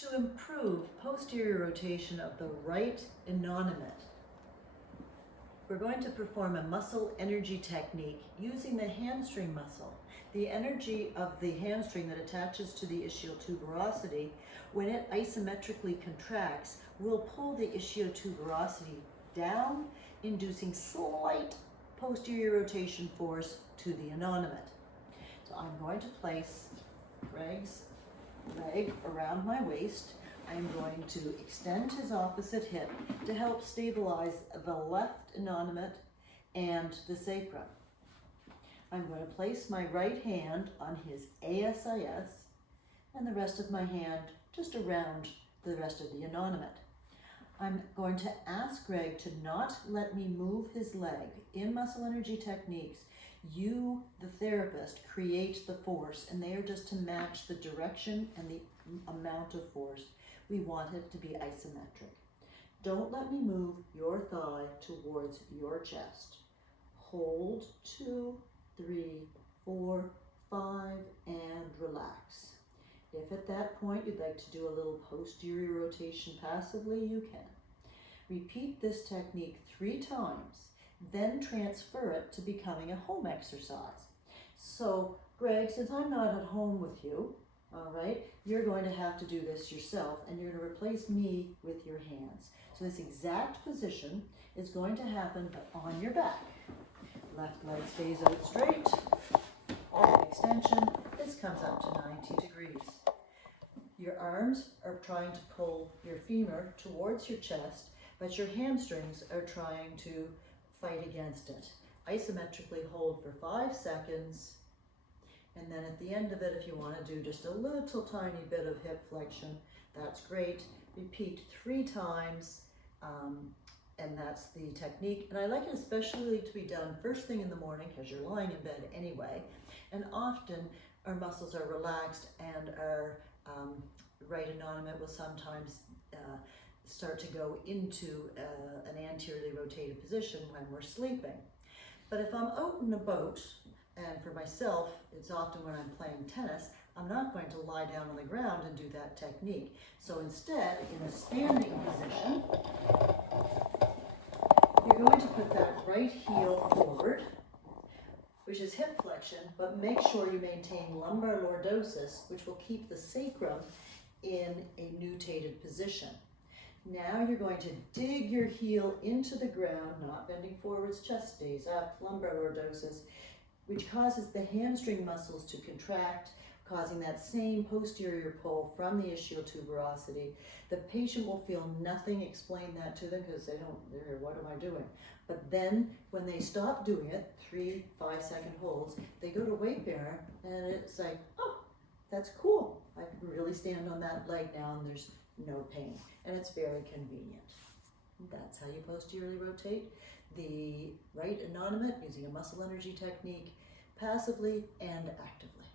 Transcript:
To improve posterior rotation of the right innominate, we're going to perform a muscle energy technique using the hamstring muscle. The energy of the hamstring that attaches to the ischial tuberosity, when it isometrically contracts, will pull the ischial tuberosity down, inducing slight posterior rotation force to the innominate. So I'm going to place Greg's leg around my waist. I'm going to extend his opposite hip to help stabilize the left innominate and the sacrum. I'm going to place my right hand on his ASIS and the rest of my hand just around the rest of the innominate. I'm going to ask Greg to not let me move his leg. In muscle energy techniques, you, the therapist, create the force, and they are just to match the direction and the amount of force. We want it to be isometric. Don't let me move your thigh towards your chest. Hold 2, 3, 4, 5, and relax. If at that point you'd like to do a little posterior rotation passively, you can. Repeat this technique 3 times, then transfer it to becoming a home exercise. So, Greg, since I'm not at home with you, all right, you're going to have to do this yourself, and you're going to replace me with your hands. So this exact position is going to happen, but on your back. Left leg stays out straight, extension, this comes up to 90 degrees. Your arms are trying to pull your femur towards your chest, but your hamstrings are trying to fight against it. Isometrically hold for 5 seconds, and then at the end of it, if you want to do just a little tiny bit of hip flexion, that's great. Repeat 3 times, and that's the technique. And I like it especially to be done first thing in the morning because you're lying in bed anyway, and often our muscles are relaxed and our right innominate will sometimes start to go into an anteriorly rotated position when we're sleeping. But if I'm out and about, and for myself, it's often when I'm playing tennis, I'm not going to lie down on the ground and do that technique. So instead, in a standing position, you're going to put that right heel forward, which is hip flexion, but make sure you maintain lumbar lordosis, which will keep the sacrum in a nutated position. Now you're going to dig your heel into the ground, not bending forwards, chest stays up, lumbar lordosis, which causes the hamstring muscles to contract, causing that same posterior pull from the ischial tuberosity. The patient will feel nothing. Explain that to them because they're what am I doing? But then when they stop doing it, 3 5-second holds, they go to weight bearer and it's like, oh, that's cool. I can really stand on that leg now and there's no pain. And it's very convenient. That's how you posteriorly rotate the right innominate using a muscle energy technique, passively and actively.